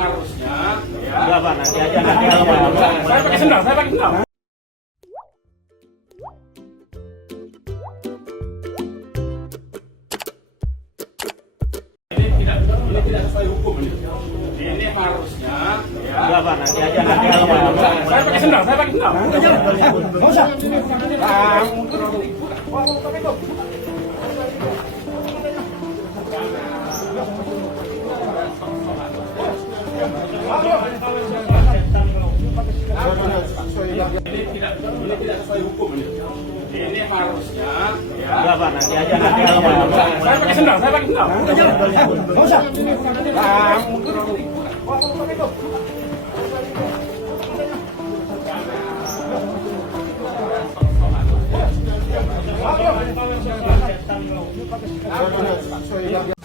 harusnya ya. Enggak Pak, nanti aja nanti. Saya pakai sendal, saya pakai sendal. Ini tidak sesuai hukum ini. Ini harusnya ya. Enggak Pak, nanti aja nanti. Saya pakai sendal, saya pakai sendal. Enggak usah. Ini tidak sesuai hukum ini. Ini harusnya ya. Enggak Pak, nanti aja nanti. Saya pakai sendal, saya pakai sendal. Enggak usah. Sorry.